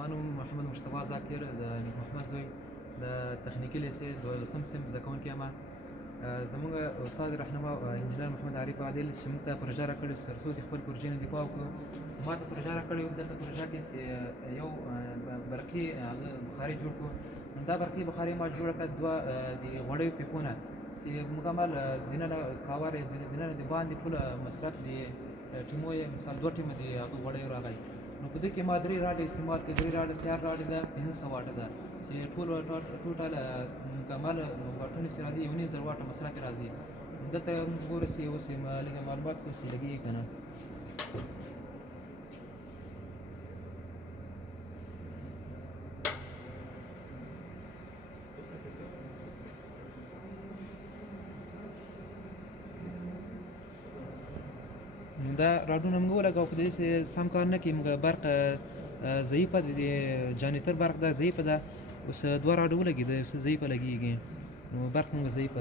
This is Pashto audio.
زما نوم محمد مصطفی ذاکر د نیک محمد زوی د تخنیکي لیسې 12 صنف زده کوونکی یم. زموږ استاد رهنما انجینر محمد عارف عادل چې موږ ته پروژه راکړې تر څو د خپل پروژې نه دفاع وکړو. ما ته پروژه راکړې وه، دلته پروژه کې یو برقي بخاري جوړ کړو. دا برقي بخاري ما جوړه کړه دوه د غوړیو پیپونه چې مکمل دننه کاور دننه د باندې ټوله مصرف د ټیمو یې مثال 2 ټیمه د هغه غوړیو راغی. نو په دې کې ما 3 راډ استعمال کړي، 3 راډ سیار راډ ده 500 واټه ده چې ټوټل مکمل واټونه چې راځي 1.5 واټه مصرف راځي. دلته ګوره چې اوس لږه معلومات کوو چې لګېږي که نه. دا راډونه موږ ولګوو، خو د دې سم کار نه کوي. موږ برق ضعیفه د جانیتر برق ده ضعیفه ده. اوس 2 راډ ولګېده، اوس ضعیفه لګېږي، نو برق موږ ضعیفه ده.